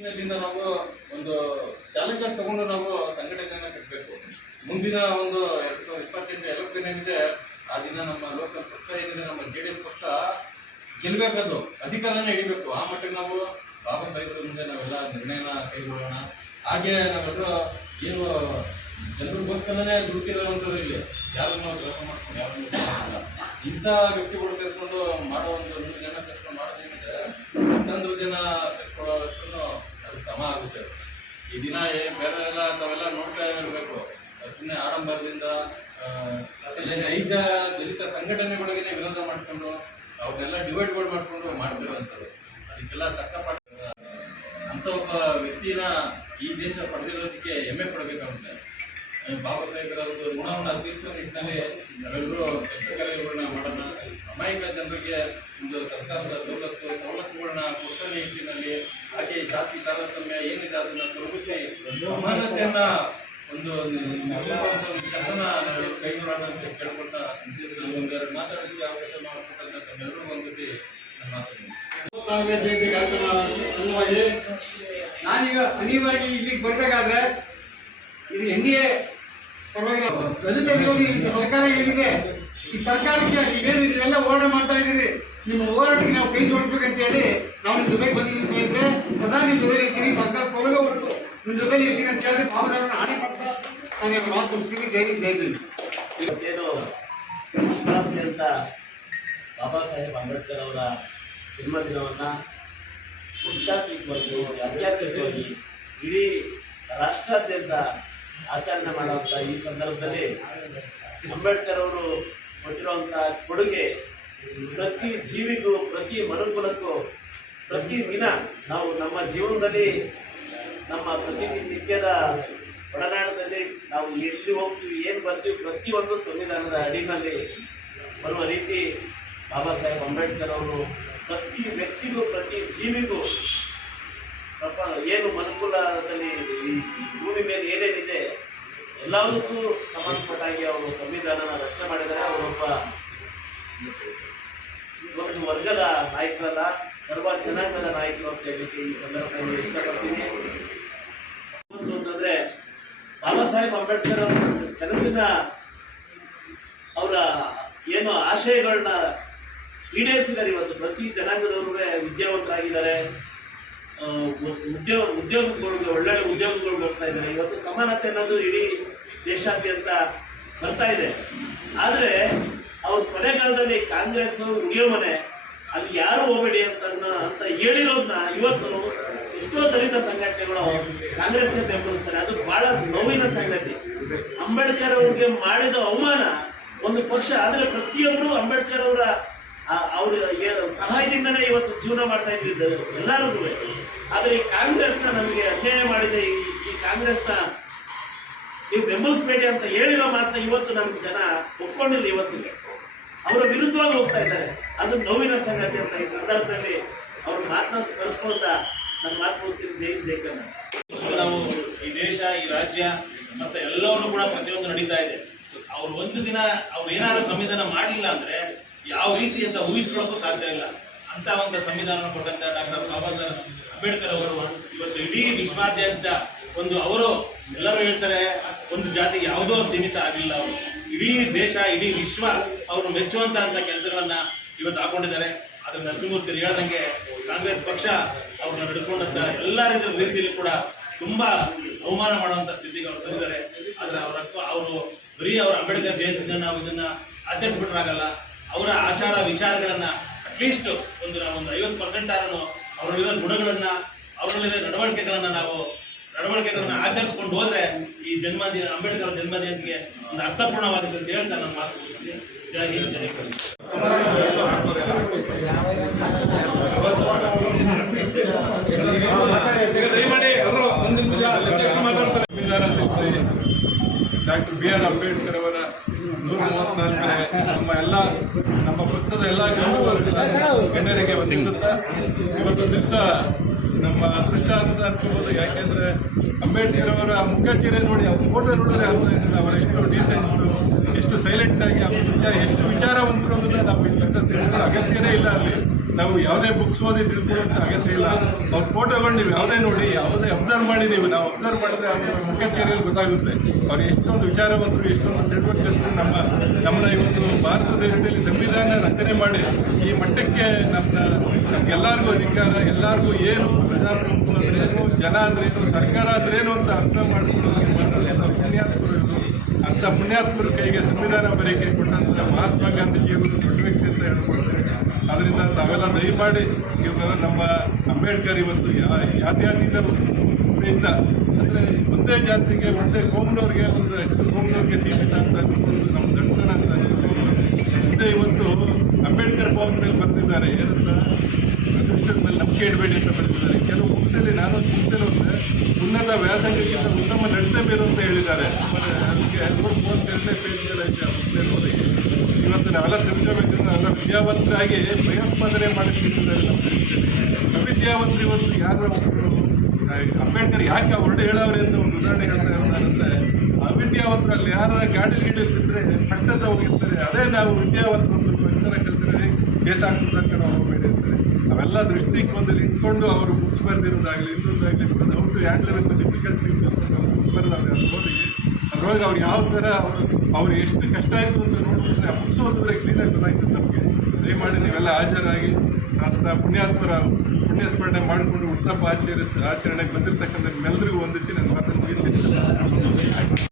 ಇದರಿಂದ ನಾವು ಒಂದು ಚಾಲೆಂಜ್ ಆಗಿ ತಗೊಂಡು ನಾವು ಸಂಘಟನೆಯನ್ನು ಕಟ್ಟಬೇಕು ಮುಂದಿನ ಒಂದು ಎರಡ್ ಸಾವಿರದ ಇಪ್ಪತ್ತೆಂಟು ಎಲೆಕ್ಷನ್ ಏನಿದೆ ಆ ದಿನ ನಮ್ಮ ಲೋಕಲ್ ಪಕ್ಷ ಏನಿದೆ, ನಮ್ಮ ಜೆ ಡಿ ಎಸ್ ಪಕ್ಷ ಗೆಲ್ಲಬೇಕದು, ಅಧಿಕಾರನೇ ಹಿಡಿಬೇಕು. ಆ ಮಟ್ಟಿಗೆ ನಾವು ಬಾಬಾ ಸಾಹೇಬ್ರ ಮುಂದೆ ನಾವೆಲ್ಲ ನಿರ್ಣಯನ ಕೈಗೊಳ್ಳೋಣ. ಹಾಗೆ ನಾವೆಲ್ಲರೂ ಏನು ಜನರಿಗೋಸ್ಕರನೇ ದುಡ್ಡಿರೋವಂಥದ್ದು ಇಲ್ಲಿ. ಯಾರನ್ನು ನಾವು ಕೆಲಸ ಮಾಡ್ಕೊಂಡು ಯಾರನ್ನು. ಇಂಥ ವ್ಯಕ್ತಿಗಳು ಸೇರಿಕೊಂಡು ಮಾಡೋ ಒಂದು ನೂರು ಜನ ಸೇರ್ಕೊಂಡು ಮಾಡೋದೇನಿದೆ ಹತ್ತೊಂದು ಜನ ಸೇರ್ಕೊಳ್ಳೋಷ್ಟು ಸಮ ಆಗುತ್ತೆ. ಈ ದಿನ ಬೇರೆ ಎಲ್ಲ ತಾವೆಲ್ಲ ನೋಡ್ತಾ ಇರಬೇಕು. ಅದನ್ನೇ ಆಡಂಬರದಿಂದ ನೈಜ ದಲಿತ ಸಂಘಟನೆಗಳಿಗೆ ವಿರೋಧ ಮಾಡಿಕೊಂಡು, ಅವ್ರನ್ನೆಲ್ಲ ಡಿವೈಡ್ಗಳು ಮಾಡಿಕೊಂಡು ಮಾಡ್ತಿರುವಂಥದ್ದು. ಅದಕ್ಕೆಲ್ಲ ತಕ್ಕ ಅಂತ ಒಬ್ಬ ವ್ಯಕ್ತಿನ ಈ ದೇಶ ಪಡೆದಿರೋದಕ್ಕೆ ಹೆಮ್ಮೆ ಪಡಬೇಕಾಗುತ್ತೆ. ಬಾಬಾ ಒಂದು ಋಣವನ್ನು ತೀರಿಸುವ ನಿಟ್ಟಿನಲ್ಲಿ ನಾವೆಲ್ಲರೂ ಕೆಲಸ ಕಾರ್ಯಗಳನ್ನ ಮಾಡೋಣ ಅಮಾಯಕ ಜನರಿಗೆ ಒಂದು ಸರ್ಕಾರದ ಸವಲತ್ತು, ಸವಲತ್ತುಗಳನ್ನ ಕೊಡ್ತಾ ನಿಟ್ಟಿನಲ್ಲಿ, ಹಾಗೆ ಜಾತಿ ತಾರತಮ್ಯ ಏನಿದೆ ಅದನ್ನ ತೊಲಗಿಸಿ ಸಮಾನತೆಯನ್ನ ಒಂದು ಶಾಸನ ಕೈಗೊಳ್ಳೋಣ ಅಂತ ಕೇಳ್ಕೊಳ್ತಾ ಒಂದೆರಡು ಮಾತಾಡಲಿಕ್ಕೆ ಅವಕಾಶ ಮಾಡಿಕೊಟ್ಟಂತ ಇಪ್ಪತ್ತಾರನೇ ಜಯಂತಿ ಕಾರ್ಯಕ್ರಮ ಅಂಗವಾಗಿ ನಾನೀಗ ಅನಿವಾರ್ಯ ಇಲ್ಲಿಗೆ ಬರಬೇಕಾದ್ರೆ ಇದು ಎನ್ ಡಿ ಎ ಪರವಾಗಿ ಸರ್ಕಾರ ಏನಿದೆ ಈ ಸರ್ಕಾರಕ್ಕೆ ನೀವೇನು ನೀವೆಲ್ಲ ಹೋರಾಟ ಮಾಡ್ತಾ ಇದ್ದೀರಿ ನಿಮ್ಮ ಹೋರಾಟಕ್ಕೆ ನಾವು ಕೈ ಜೋಡಿಸ್ಬೇಕಂತ ಹೇಳಿ ನಾವು ನಿಮ್ಮ ಜೊತೆಗೆ ಬಂದಿದ್ದೀವಿ ಸ್ನೇಹಿತರೆ ಸದಾ ನಿಮ್ಮ ಜೊತೆ ಇರ್ತೀನಿ, ಸರ್ಕಾರ ತೊಲಗೋವರೆಗೂ ನಿಮ್ಮ ಜೊತೆ ಇರ್ತೀನಿ ಅಂತ ಹೇಳಿ ಬಾಬಾ ಹಾನಿ ಮಾಡ್ತಾ ನಾನು ಮಾತು ಮುಗಿಸ್ತೀನಿ ಜೈ ಜೈ. ಇವತ್ತೇನು ಅಂತ ಬಾಬಾ ಸಾಹೇಬ್ ಅಂಬೇಡ್ಕರ್ ಅವರ ಜನ್ಮದಿನವನ್ನು ಪುರುಷಾತ್ಮಕವಾಗಿ ಆಧ್ಯಾತ್ಮಿಕವಾಗಿ ಇಡೀ ರಾಷ್ಟ್ರಾದ್ಯಂತ ಆಚರಣೆ ಮಾಡುವಂಥ ಈ ಸಂದರ್ಭದಲ್ಲಿ ಅಂಬೇಡ್ಕರ್ ಅವರು ಕೊಟ್ಟಿರುವಂಥ ಕೊಡುಗೆ ಪ್ರತಿ ಜೀವಿಗೂ, ಪ್ರತಿ ಮನುಕುಲಕ್ಕೂ, ಪ್ರತಿ ದಿನ ನಾವು ನಮ್ಮ ಜೀವನದಲ್ಲಿ, ನಮ್ಮ ಪ್ರತಿ ನಿತ್ಯದ ಒಡನಾಟದಲ್ಲಿ ನಾವು ಎಲ್ಲಿ ಹೋಗ್ತೀವಿ, ಏನು ಬರ್ತೀವಿ ಪ್ರತಿಯೊಂದು ಸಂವಿಧಾನದ ಅಡಿನಲ್ಲಿ ಬರುವ ರೀತಿ ಬಾಬಾ ಸಾಹೇಬ್ ಅಂಬೇಡ್ಕರ್ ಅವರು ಪ್ರತಿ ವ್ಯಕ್ತಿಗೂ, ಪ್ರತಿ ಜೀವಿಗೂ ಏನು ಮನುಕುಲದಲ್ಲಿ ಈ ಭೂಮಿ ಮೇಲೆ ಏನೇನಿದೆ ಎಲ್ಲದಕ್ಕೂ ಸಂಬಂಧಪಟ್ಟಾಗಿ ಅವರು ಸಂವಿಧಾನನ ರಚನೆ ಮಾಡಿದರೆ ಅವರೊಬ್ಬ ಒಂದು ವರ್ಗದ ನಾಯಕರಲ್ಲ, ಸರ್ವ ಜನಾಂಗದ ನಾಯಕರು ಅಂತ ಹೇಳಲಿಕ್ಕೆ ಈ ಸಂದರ್ಭದಲ್ಲಿ ಇಷ್ಟಪಡ್ತೀನಿ. ಅಂತಂದ್ರೆ ಬಾಬಾ ಸಾಹೇಬ್ ಅಂಬೇಡ್ಕರ್ ಅವರ ಕನಸಿನ ಅವರ ಏನು ಆಶಯಗಳನ್ನ ಈಡೇರಿಸಿದ್ದಾರೆ ಇವತ್ತು. ಪ್ರತಿ ಜನಾಂಗದವರು ವಿದ್ಯಾವಂತರಾಗಿದ್ದಾರೆ. ಉದ್ಯೋಗ ಉದ್ಯೋಗಗಳು ಒಳ್ಳೊಳ್ಳೆ ಉದ್ಯೋಗಗಳು ಬರ್ತಾ ಇದ್ದಾರೆ. ಇವತ್ತು ಸಮಾನತೆ ಅನ್ನೋದು ಇಡೀ ದೇಶಾದ್ಯಂತ ಬರ್ತಾ ಇದೆ. ಆದರೆ, ಅವ್ರ ಕೊನೆಗಾಲದಲ್ಲಿ ಕಾಂಗ್ರೆಸ್ ಮನೆ, ಅಲ್ಲಿ ಯಾರು ಹೋಗಬೇಡಿ ಅಂತ ಅಂತ ಹೇಳಿರೋದನ್ನ ಇವತ್ತು ಎಷ್ಟೋ ದಲಿತ ಸಂಘಟನೆಗಳು ಕಾಂಗ್ರೆಸ್ಗೆ ಬೆಂಬಲಿಸ್ತಾರೆ. ಅದು ಬಹಳ ನೋವಿನ ಸಂಗತಿ. ಅಂಬೇಡ್ಕರ್ ಅವ್ರಿಗೆ ಮಾಡಿದ ಅವಮಾನ ಒಂದು ಪಕ್ಷ, ಆದರೆ ಪ್ರತಿಯೊಬ್ಬರು ಅಂಬೇಡ್ಕರ್ ಅವರ ಅವ್ರ ಸಹಾಯದಿಂದನೇ ಇವತ್ತು ಜೀವನ ಮಾಡ್ತಾ ಇದ್ರು ಎಲ್ಲರೂ ಆದರೆ ಈ ಕಾಂಗ್ರೆಸ್ನ ನಮಗೆ ಅನ್ಯಾಯ ಮಾಡಿದೆ. ಈ ಈ ಕಾಂಗ್ರೆಸ್ನ ನೀವು ಬೆಂಬಲಿಸಬೇಡಿ ಅಂತ ಹೇಳಿರೋ ಮಾತನ್ನ ಇವತ್ತು ನಮ್ಗೆ ಜನ ಒಪ್ಕೊಂಡಿಲ್ಲ ಇವತ್ತಿಗೆ. ಅವರ ವಿರುದ್ಧವಾಗಿ ಹೋಗ್ತಾ ಇದ್ದಾರೆ. ಅದು ನೋವಿನ ಸಂಗತಿ ಅಂತ ಈ ಸಂದರ್ಭದಲ್ಲಿ ಅವ್ರ ಮಾತನ್ನ ಸ್ಮರಿಸ್ಕೊಳ್ತಾ ನನ್ನ ಮಾತು ಮುಗಿಸ್ತೀನಿ. ಜೈ ಜೈ ನಾವು ಈ ದೇಶ, ಈ ರಾಜ್ಯ, ಮತ್ತೆ ಎಲ್ಲವನ್ನೂ ಕೂಡ ಪ್ರತಿಯೊಂದು ನಡೀತಾ ಇದೆ. ಅವ್ರು ಒಂದು ದಿನ ಅವ್ರು ಏನಾದ್ರು ಸಂವಿಧಾನ ಮಾಡಲಿಲ್ಲ ಅಂದ್ರೆ ಯಾವ ರೀತಿ ಅಂತ ಊಹಿಸ್ಕೊಳ್ಳೋಕ್ಕೂ ಸಾಧ್ಯ ಇಲ್ಲ. ಅಂತ ಒಂದು ಸಂವಿಧಾನ ಕೊಟ್ಟಂತ ಡಾಕ್ಟರ್ ಬಾಬಾ ಸಾಹೇಬ್ ಅಂಬೇಡ್ಕರ್ ಅವರು ಇವತ್ತು ಇಡೀ ವಿಶ್ವಾದ್ಯಂತ ಒಂದು ಅವರು ಎಲ್ಲರೂ ಹೇಳ್ತಾರೆ, ಒಂದು ಜಾತಿಗೆ ಯಾವುದೋ ಸೀಮಿತ ಆಗಿಲ್ಲ ಅವರು. ಇಡೀ ದೇಶ, ಇಡೀ ವಿಶ್ವ ಅವರು ಮೆಚ್ಚುವಂತ ಅಂತ ಕೆಲಸಗಳನ್ನ ಇವತ್ತು ಹಾಕೊಂಡಿದ್ದಾರೆ. ಆದ್ರೆ ನರಸಿಂಹಮೂರ್ತಿ ಹೇಳ್ದಂಗೆ ಕಾಂಗ್ರೆಸ್ ಪಕ್ಷ ಅವ್ರನ್ನ ನಡ್ಕೊಂಡಂತ ಎಲ್ಲ ರೀತಿಯ ರೀತಿಯಲ್ಲಿ ಕೂಡ ತುಂಬಾ ಅವಮಾನ ಮಾಡುವಂತ ಸ್ಥಿತಿಗೆ ಅವ್ರು ತಂದಿದ್ದಾರೆ ಆದ್ರೆ ಅವ್ರ ಅವರು ಬರೀ ಅವ್ರ ಅಂಬೇಡ್ಕರ್ ಜಯಂತಿನ ನಾವು ಇದನ್ನ ಆಚರಿಸ್ಬಿಟ್ರಾಗಲ್ಲ ಅವರ ಆಚಾರ ವಿಚಾರಗಳನ್ನ ಅಟ್ಲೀಸ್ಟ್ ಒಂದು ನಾವು ಒಂದು ಐವತ್ತು ಪರ್ಸೆಂಟ್ ಆದ್ರೂ ಅವರಲ್ಲಿರೋ ಗುಣಗಳನ್ನ ಅವರಲ್ಲಿರೋ ನಡವಳಿಕೆಗಳನ್ನ ನಾವು ನಡವಳಿಕೆಗಳನ್ನ ಆಚರಿಸ್ಕೊಂಡು ಹೋದ್ರೆ ಈ ಜನ್ಮ ದಿನ ಅಂಬೇಡ್ಕರ್ ಜನ್ಮ ಜಯಂತಿಗೆ ಒಂದು ಅರ್ಥಪೂರ್ಣವಾಗಿದೆ ಅಂತ ಹೇಳ್ತಾ ನನ್ನ ಮಾತು. ಸಂವಿಧಾನ ಶಿಲ್ಪಿ ಡಾಕ್ಟರ್ ಬಿ ಆರ್ ಅಂಬೇಡ್ಕರ್ ಅವರ ನಮ್ಮ ಎಲ್ಲ ನಮ್ಮ ಪಕ್ಷದ ಎಲ್ಲ ಗಣ್ಯರಿಗೆ ವಂದಿಸುತ್ತಾ ಇವತ್ತು ದಿವಸ ನಮ್ಮ ಅದೃಷ್ಟ ಅಂತ ಅನ್ಕೋಬೋದು ಯಾಕೆಂದ್ರೆ ಅಂಬೇಡ್ಕರ್ ಅವರ ಮುಖಚೀರೆ ನೋಡಿ ಅವ್ರ ಫೋಟೋ ನೋಡಿದ್ರೆ ಆಗಿದೆ ಅವರ ಎಷ್ಟು ಡೀಸೆಂಟ್ ಎಷ್ಟು ಸೈಲೆಂಟ್ ಆಗಿ ಅವ್ರ ವಿಚಾರ ಎಷ್ಟು ವಿಚಾರವಂತರು ಅನ್ನೋದನ್ನ ನಾವು ಇಲ್ಲಿ ಅಂತ ತಿಳ್ಕೊಳ್ಳೋ ಅಗತ್ಯನೇ ಇಲ್ಲ ಅಲ್ಲಿ ನಾವು ಯಾವುದೇ ಬುಕ್ಸ್ ಓದಿ ತಿಳ್ಕೊಳ್ಳೋಂಥ ಅಗತ್ಯ ಇಲ್ಲ. ಅವ್ರ ಫೋಟೋಗಳು ನೀವು ಯಾವುದೇ ನೋಡಿ, ಯಾವುದೇ ಅಬ್ಸರ್ವ್ ಮಾಡಿ ನೀವು ನಾವು ಅಬ್ಸರ್ವ್ ಮಾಡಿದ್ರೆ ಅವ್ರ ಮುಖಚರ್ಯಲ್ಲಿ ಗೊತ್ತಾಗುತ್ತೆ. ಅವ್ರು ಎಷ್ಟೊಂದು ವಿಚಾರವಂತರು ಎಷ್ಟೊಂದು ಚಟುವಟಿಕೆ ನಮ್ಮ, ನಮ್ಮನ್ನ ಇವತ್ತು ಭಾರತ ದೇಶದಲ್ಲಿ ಸಂವಿಧಾನ ರಚನೆ ಮಾಡಿ ಈ ಮಟ್ಟಕ್ಕೆ ನಮ್ಮ, ನಮ್ಗೆಲ್ಲರಿಗೂ ಅಧಿಕಾರ, ಎಲ್ಲರಿಗೂ ಏನು ಪ್ರಜಾಪ್ರಭುತ್ವ ಅಂದ್ರೇನು ಜನ ಅಂದ್ರೇನು ಸರ್ಕಾರ ಅಂದ್ರೇನು ಅಂತ ಅರ್ಥ ಮಾಡಿಕೊಳ್ಳೋದು ಬಂದಂಥ ಪುಣ್ಯಾತ್ಮರು ಇವರು ಅಂಥ ಪುಣ್ಯಾತ್ಮರ ಕೈಗೆ ಸಂವಿಧಾನ ಬರೀಕೆ ಕೊಟ್ಟಂಥ ಮಹಾತ್ಮ ಗಾಂಧೀಜಿಯವರು ದೊಡ್ಡ ವ್ಯಕ್ತಿ ಅಂತ ಹೇಳ್ಕೊಳ್ತಾರೆ. ಅದರಿಂದ ತಾವೆಲ್ಲ ದಯಮಾಡಿ ಇವಾಗ ನಮ್ಮ ಅಂಬೇಡ್ಕರ್ ಇವತ್ತು ಯಾ- ಜಾತ್ಯತೀತ ಇಂದ, ಅಂದರೆ ಒಂದೇ ಜಾತಿಗೆ, ಒಂದೇ ಕೋಮ್ನವ್ರಿಗೆ ಒಂದು ಕೋಮ್ನವ್ರಿಗೆ ಸೀಮಿತ ಅಂತ ನಮ್ಮ ಗಂಟನ ಅಂತ ಮುಂದೆ ಇವತ್ತು ಅಂಬೇಡ್ಕರ್ ಭವನ ಮೇಲೆ ಬರ್ತಿದ್ದಾರೆ. ಏನಂತ? ಅದೃಷ್ಟದ ಮೇಲೆ ನಂಬಿಕೆ ಇಡಬೇಡಿ ಅಂತ ಬರ್ತಿದ್ದಾರೆ ಕೆಲವು ಬುಕ್ಸಲ್ಲಿ ನಾನು ಬುಕ್ಸಲ್ಲಿ ಉನ್ನತ ವ್ಯಾಸಂಗಕ್ಕಿಂತ ಉತ್ತಮ ನಡತೆ ಬೇರು ಅಂತ ಹೇಳಿದ್ದಾರೆ. ಅದಕ್ಕೆ ಮೂವತ್ತೆರಡನೇ ಐತೆ ಆ ಬುಕ್ಸಲ್ಲಿ ಓದಿ ಇವತ್ತು ನಾವೆಲ್ಲ ತಿಳ್ಕೋಬೇಕಂದ್ರೆ ನಾವೆಲ್ಲ ವಿದ್ಯಾವಂತರಾಗಿ ಭಯೋತ್ಪಾದನೆ ಮಾಡಕ್ಕೆ ನಿಂತಿದ್ದಾರೆ ನಮ್ಮ ದೇಶದಲ್ಲಿ. ಅವಿದ್ಯಾವಂತರು ಇವತ್ತು ಯಾರು ಅಂಬೇಡ್ಕರ್ ಯಾಕೆ ಹೊರಡು ಹೇಳವ್ರೆ ಅಂತ ಒಂದು ಉದಾಹರಣೆ ಹೇಳ್ತಾ ಇರ್ತಾರೆ ಅಂದರೆ ಯಾರ ಗಾಡಿ ಗೀಡಲ್ಲಿ ಬಿಟ್ಟರೆ ಹೋಗಿರ್ತಾರೆ, ಅದೇ ನಾವು ವಿದ್ಯಾವಂತರು ಒಂದು ಸ್ವಲ್ಪ ಅಕ್ಷರ ಕೇಸ್ ಹಾಕ್ತಕ್ಕ ನಾವು ಹೋಗಬೇಡಿ ಅಂತಾರೆ ಅವೆಲ್ಲ ದೃಷ್ಟಿಕೋನದಲ್ಲಿ ಇಟ್ಕೊಂಡು ಅವರು ಬುಕ್ಸ್ ಬರೆದಿರೋದಾಗಲಿ ಇನ್ನೊಂದಾಗಲಿ out to handle with difficulty book ಬರೆದವ್ರೆ ಅದು ಓದಿ, ಅದ್ರೊಳಗೆ ಅವ್ರು ಯಾವ ಥರ ಅವರು ಅವ್ರು ಎಷ್ಟು ಕಷ್ಟ ಆಯಿತು ಅಂತ ನೋಡಿದ್ರೆ ಆ ಬುಕ್ಸ್ ಓದಿದ್ರೆ ಕ್ಲೀನಾಗಿ ಗೊತ್ತಾಗ್ತದೆ ನಮಗೆ. ದಯಮಾಡಿ ನೀವೆಲ್ಲ ಹಾಜರಾಗಿ ಅಂತ ಪುಣ್ಯಾತ್ಮರ ಪುಣ್ಯಸ್ಮರಣೆ ಮಾಡಿಕೊಂಡು ಉತ್ತಪ್ಪ ಆಚರಿಸಿ ಆಚರಣೆಗೆ ಬಂದಿರತಕ್ಕಂಥ ಎಲ್ಲರಿಗೂ ವಂದಿಸಿ, ನನ್ನ ಮಾತನ್ನು